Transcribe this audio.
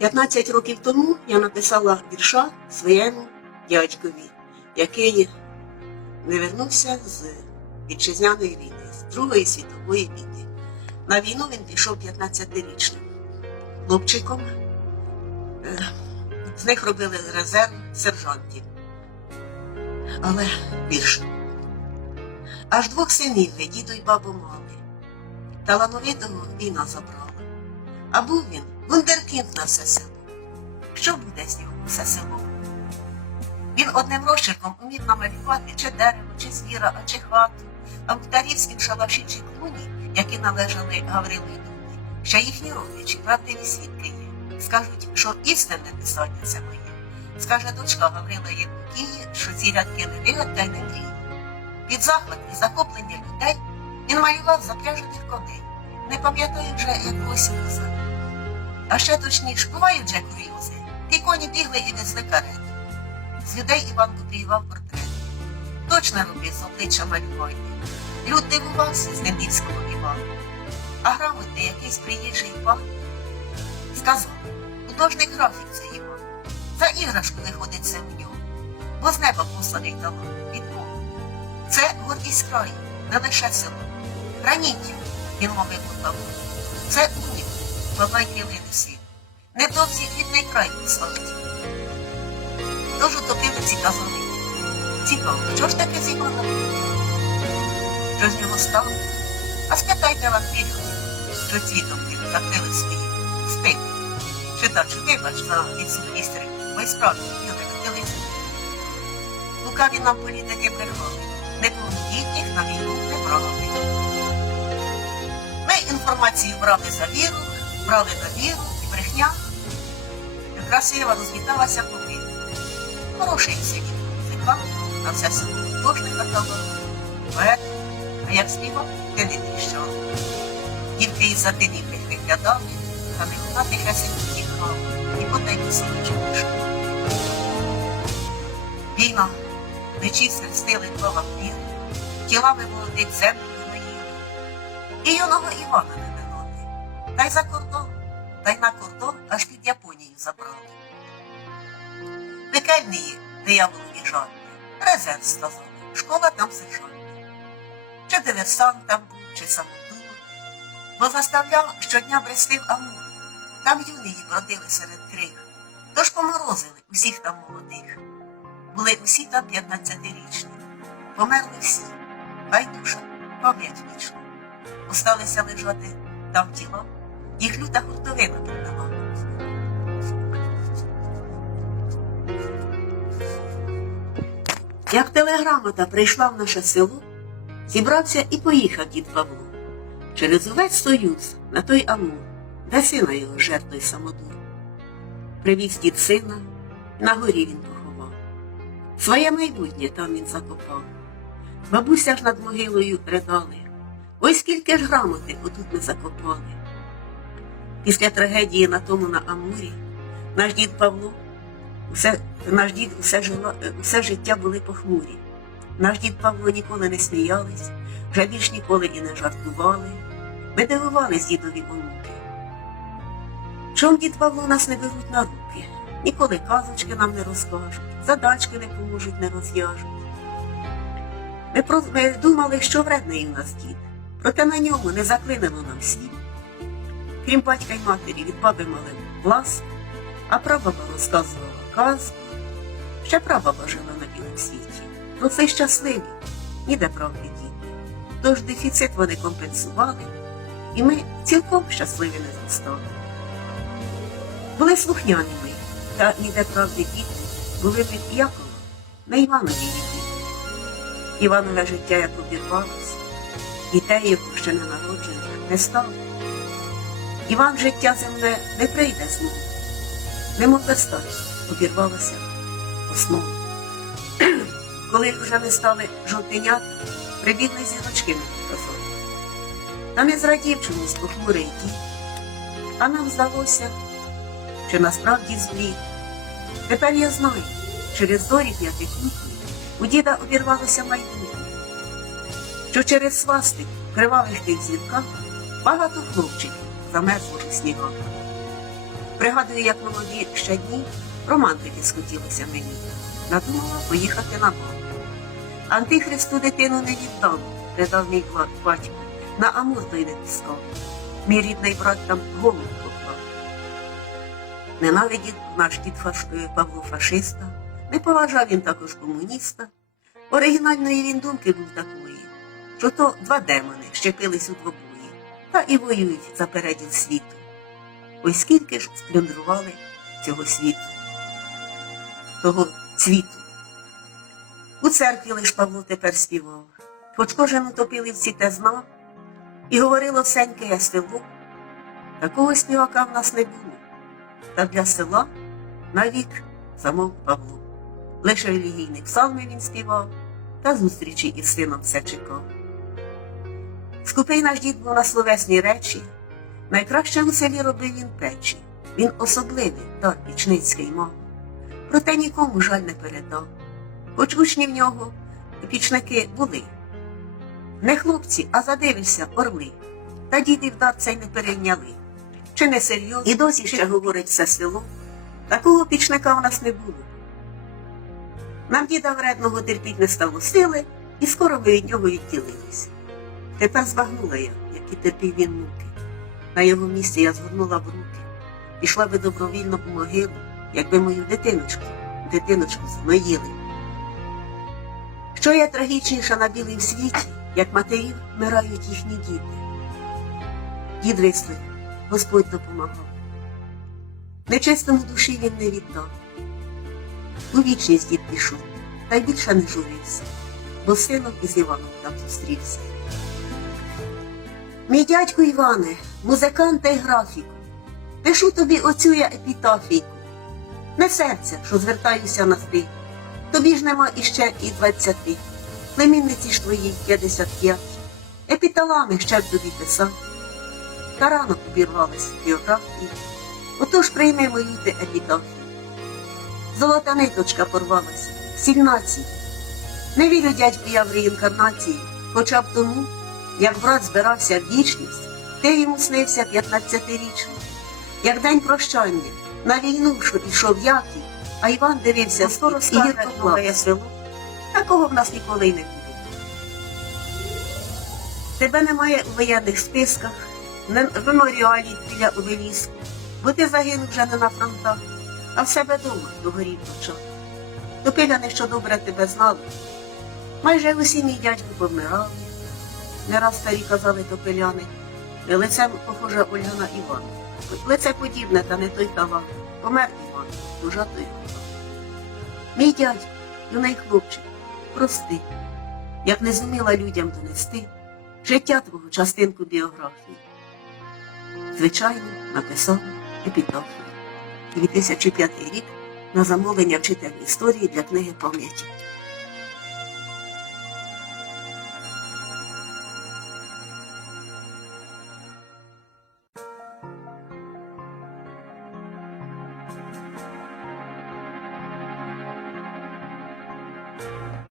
15 років тому я написала вірша своєму дядькові, який не вернувся з вітчизняної війни, з Другої світової війни. На війну він пішов 15-річним хлопчиком. Е, З них робили резерв сержантів. Але більше. Аж двох синів ви, діду й бабу мали. Талановитого війна забрала. А був він вундеркінд на все село. Що буде з нього все село? Він одним розчерком умів намалювати чи дерево, чи звіра, а чи хату, а в Тарівськім шалаші чи клуні, які належали Дуні, ще їхні родичі, правдиві свідки є. Скажуть, що істинне писання це моє. Скаже дочка Гаврила Євдокії, що ці рядки не вигадка й не мрії. Під захват і захоплення людей він малював запряжених коней. Не пам'ятаю вже якогось назад. А ще точніше, бувають же курйози. Ті коні бігли і везли карети. З людей Іван копіював портрет. Точно робив з обличчя малювання. Люд дивувався з Немільського Івана. А грамотний якийсь приїжджий пан сказав, художник графік це Іван. За іграшку виходить це у нього. Бо з неба посланий талант від Бога. Це гордість краю, не лише село. Граніттю, він мовив Павло. Це унік, бабай світ. Невдовзі рідний край славить. Тож утопили казали. Цікаво, що ж таке зібрано? Що з нього стало? А спитайте вампірів, що цвітом він закрили свої спини. Читач, вибач за відсутність риб, бо й справді юрили килиці. Лукаві нам політики брехали, не повнодітніх на війну не брали. Ми інформацію брали за віру, брали на віру і брехня. Красиво розліталася по миру. Хороший світ, музикант, на все село художник каталог, поет, а як співав, ти не тріщав. Тільки із за тинів виглядали, та не вона тихесенько тікала, і потайки сонечок пішов. Війна, мечі свистили два вампіри, тілами молодих землю гноїли. І юного Івана та й за кордон, та й на кордон аж під Японію забрали. Пекельні дияволові жарти, резерв сказали, школа там сержант. Чи диверсант там був, чи самодур, бо заставляв щодня брести в Амур. Там юниї бродили серед крих, тож поморозили усіх там молодих. Були усі там 15-річні, померли всі, байдуша, пам'ять вічна. Осталися лежати там тіла, їх люта хуртовина придала. Як телеграмота прийшла в наше село, зібрався і поїхав дід Павло через увесь союз на той Амур, де сина його жертвою самодур. Привіз дід сина, на горі він поховав. Своє майбутнє там він закопав. Бабуся ж над могилою ридали. Ой, скільки ж грамоти отут ми закопали. Після трагедії на тому на Амурі наш дід Павло, усе, наш дід усе, жило, усе життя були похмурі. Наш дід Павло ніколи не сміялись, вже більш ніколи і не жартували. Ми дивувались дідові онуки. Чом дід Павло нас не беруть на руки? Ніколи казочки нам не розкажуть, задачки не поможуть, не розв'яжуть. Ми, ми думали, що вредний у нас дід, проте на ньому не заклинило нам світ. Крім батька й матері, від баби мали влас, а прабаба розказувала казку. Ще прабаба жила на білому світі. Ну це щасливі, ніде правди діти. Тож дефіцит вони компенсували, і ми цілком щасливі не зростали. Були слухняні ми, та ніде правди діти, були від Якова на Іванові діти. Іванове життя як обірвалося, дітей його ще не народжених не стало. Іван життя земне не прийде знову, немов старість обірвалася основа. Коли вже ми стали жовтенят, прибігли зірочки на казали. Та не зрадів чомусь похмурий дід, а нам здалося, що насправді злі. Тепер я знаю, через зорі п'ятикутні у діда обірвалося майбутнє, що через свастик в кривавих тих зірках багато хлопчиків замерзло у снігах. Пригадую, як молоді ще дні романтики схотілося мені. Надумала поїхати на бал. Антихристу дитину не віддам, придав мій влад батько, на амур той не тискав. Мій рідний брат там голову поклав. Ненавидів наш дід фаш... Павло фашиста, не поважав він також комуніста. Оригінальної він думки був такої, що то два демони щепились у двобої, та і воюють за переділ світу. Ой скільки ж сплюндрували цього світу, того цвіту. У церкві лиш Павло тепер співав, хоч кожен утопиливці те знав, і говорило всеньке я село. Такого співака в нас не було. Та для села навік замов Павло. Лише релігійні псалми він співав, та зустрічі із сином все чекав. Скупий наш дід був на словесні речі, найкраще у селі робив він печі. Він особливий, дар пічницький мав. Проте нікому жаль не передав. Хоч учні в нього пічники були. Не хлопці, а задивишся, орли. Та діди вдар цей не перейняли. Чи не серйозно? І досі ще говорить все село. Такого пічника в нас не було. Нам діда вредного терпіть не стало сили, і скоро ми від нього відділились. Тепер збагнула я, які терпів він муки. На його місці я згорнула в руки, пішла би добровільно по могилу, якби мою дитиночку, дитиночку згноїли. Що є трагічніше на білій світі, як матерів вмирають їхні діти. Дід вислив, Господь допомагав. Нечистому душі він не віддав. У вічність дід пішов, та й більше не журився, бо сином із Іваном там зустрівся. Мій дядьку Іване, музикант та й графік, пишу тобі оцю я епітафійку. Не серця, що звертаюся на ти. Тобі ж нема іще і двадцяти. Племінниці ж твоїй п'ятдесят п'ять. Епіталами ще б тобі писати. Та рано обірвались біографії. Отож прийми мою ти епітафію. Золота ниточка порвалася, сіль нації. Не вірю, дядьку, я в реінкарнації, хоча б тому, як брат збирався в вічність, ти йому снився п'ятнадцятирічно. Як день прощання, на війну, що пішов Яків, а Іван дивився скоро і гірко плаває село. Такого в нас ніколи й не було. Тебе немає у воєнних списках, не в меморіалі біля обеліску, бо ти загинув вже не на фронтах, а в себе дома догорів очах. Топиляни, що добре тебе знали. Майже усі мій дядько помирали. Не раз старі казали топиляни, лицем похожа Ольга на Івана. Лице подібне, та не той талант. Помер Іван, дужа той. Мій дядько, юний хлопчик, прости, як не зуміла людям донести життя твого частинку біографії. Звичайно, написав епітафію. 2005 рік на замовлення вчителя історії для книги пам'яті.